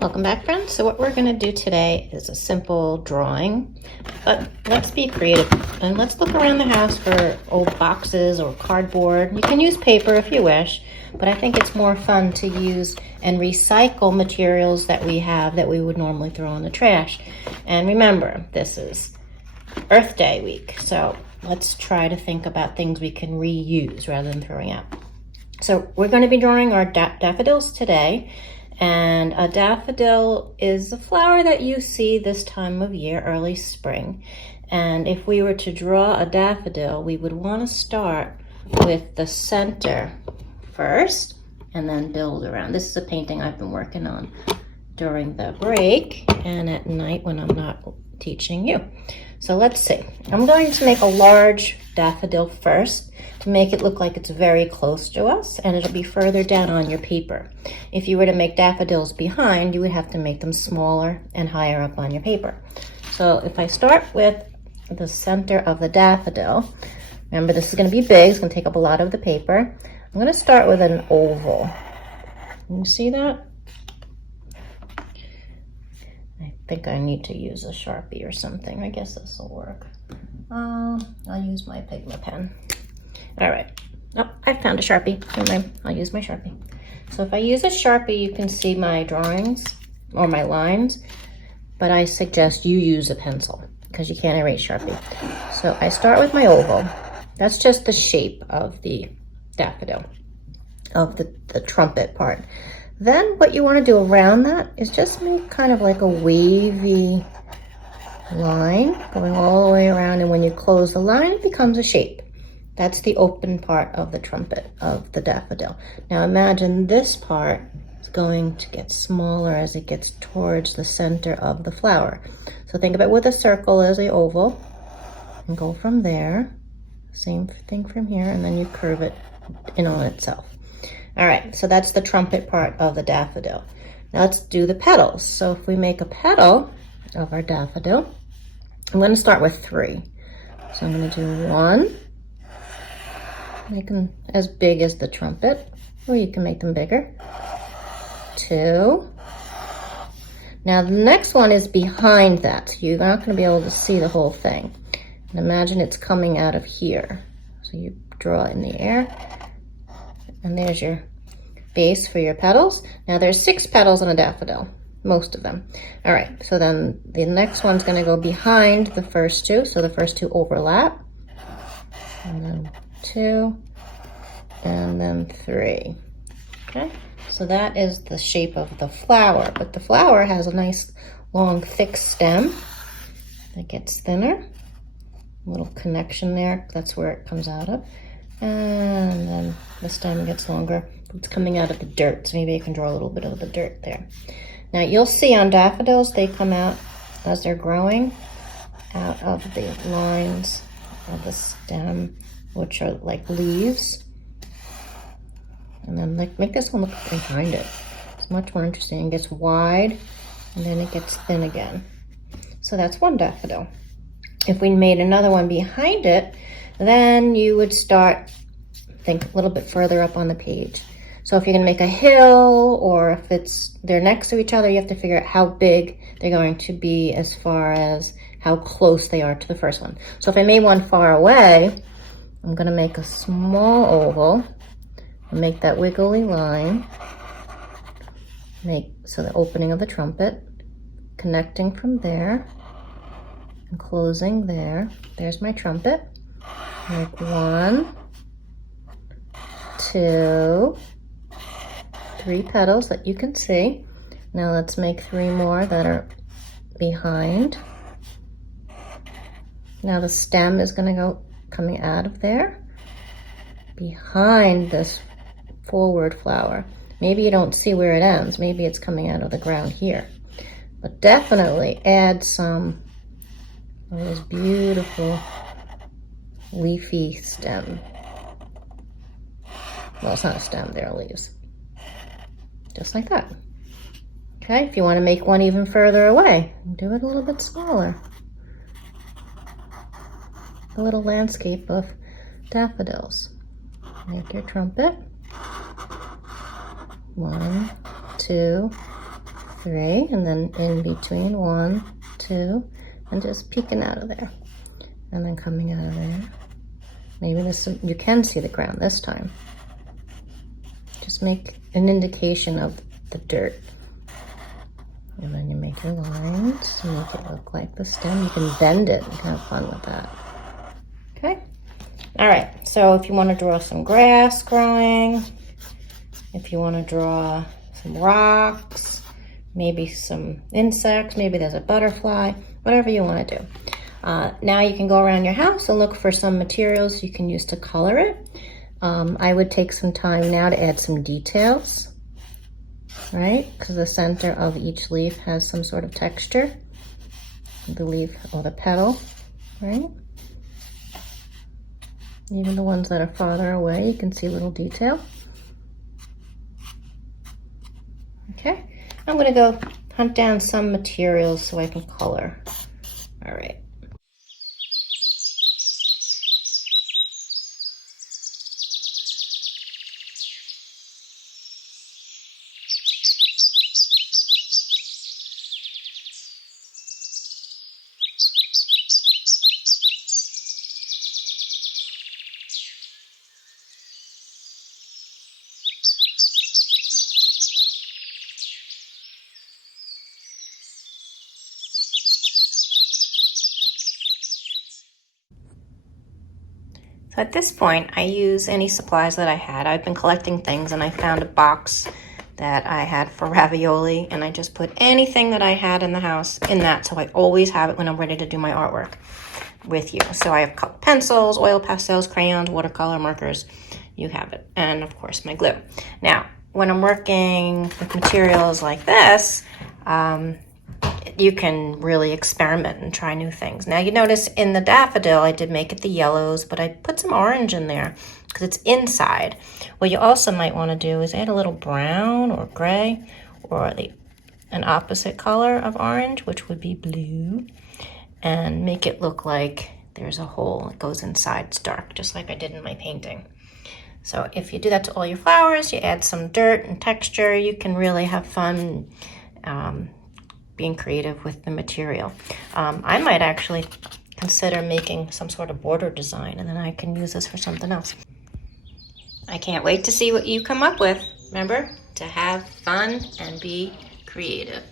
Welcome back, friends. So what we're going to do today is a simple drawing, but let's be creative and let's look around the house for old boxes or cardboard. You can use paper if you wish, but I think it's more fun to use and recycle materials that we have that we would normally throw in the trash. And remember, this is Earth Day week, so let's try to think about things we can reuse rather than throwing out. So we're going to be drawing our daffodils today. And a daffodil is a flower that you see this time of year, early spring. And if we were to draw a daffodil, we would want to start with the center first and then build around. This is a painting I've been working on during the break and at night when I'm not teaching you. So let's see. I'm going to make a large daffodil first to make it look like it's very close to us, and it'll be further down on your paper. If you were to make daffodils behind, you would have to make them smaller and higher up on your paper. So if I start with the center of the daffodil, remember this is going to be big, it's going to take up a lot of the paper. I'm going to start with an oval. Can you see that? I think I need to use a Sharpie or something. I guess this will work. I'll use my Pigma pen. All right. Oh, I found a Sharpie. I'll use my Sharpie. So if I use a Sharpie, you can see my drawings or my lines, but I suggest you use a pencil because you can't erase Sharpie. So I start with my oval. That's just the shape of the daffodil, of the trumpet part. Then what you want to do around that is just make kind of like a wavy line going all the way around, and when you close the line, it becomes a shape. That's the open part of the trumpet of the daffodil. Now imagine this part is going to get smaller as it gets towards the center of the flower. So think of it with a circle as the oval and go from there. Same thing from here, and then you curve it in on itself. All right, so that's the trumpet part of the daffodil. Now let's do the petals. So if we make a petal of our daffodil, I'm going to start with 3. So I'm going to do 1, make them as big as the trumpet, or you can make them bigger. 2. Now the next one is behind that, so you're not going to be able to see the whole thing. And imagine it's coming out of here. So you draw it in the air. And there's your base for your petals. Now there's 6 petals on a daffodil, most of them. All right, so then the next one's gonna go behind the first 2. So the first 2 overlap. And then 2, and then 3. Okay, so that is the shape of the flower. But the flower has a nice, long, thick stem that gets thinner. A little connection there, that's where it comes out of. And then the stem gets longer. It's coming out of the dirt, so maybe I can draw a little bit of the dirt there. Now you'll see on daffodils, they come out as they're growing out of the lines of the stem, which are like leaves. And then make this one look behind it. It's much more interesting. It gets wide and then it gets thin again. So that's one daffodil. If we made another one behind it, then you would think a little bit further up on the page. So if you're going to make a hill, or if they're next to each other, you have to figure out how big they're going to be as far as how close they are to the first one. So if I made one far away, I'm going to make a small oval and make that wiggly line. So the opening of the trumpet, connecting from there and closing there. There's my trumpet. Make 1, 2, 3 petals that you can see. Now let's make 3 more that are behind. Now the stem is going to go coming out of there behind this forward flower. Maybe you don't see where it ends. Maybe it's coming out of the ground here. But definitely add some of those beautiful leafy stem. Well, it's not a stem, they're leaves. Just like that. Okay, if you want to make one even further away, do it a little bit smaller. A little landscape of daffodils. Make your trumpet. 1, 2, 3, and then in between 1, 2, and just peeking out of there. And then coming out of there. Maybe this, you can see the ground this time. Just make an indication of the dirt. And then you make your lines, make it look like the stem. You can bend it and have fun with that. Okay? All right, so if you want to draw some grass growing, if you want to draw some rocks, maybe some insects, maybe there's a butterfly, whatever you want to do. Now you can go around your house and look for some materials you can use to color it. I would take some time now to add some details, right? Because the center of each leaf has some sort of texture, the leaf or the petal, right? Even the ones that are farther away, you can see a little detail. Okay, I'm gonna go hunt down some materials so I can color. All right. So at this point, I use any supplies that I had. I've been collecting things and I found a box that I had for ravioli, and I just put anything that I had in the house in that, so I always have it when I'm ready to do my artwork with you. So I have pencils, oil pastels, crayons, watercolor markers, you have it, and of course my glue. Now, when I'm working with materials like this, you can really experiment and try new things. Now you notice in the daffodil, I did make it the yellows, but I put some orange in there because it's inside. What you also might want to do is add a little brown or gray or an opposite color of orange, which would be blue, and make it look like there's a hole that goes inside. It's dark, just like I did in my painting. So if you do that to all your flowers, you add some dirt and texture, you can really have fun being creative with the material. I might actually consider making some sort of border design, and then I can use this for something else. I can't wait to see what you come up with. Remember to have fun and be creative.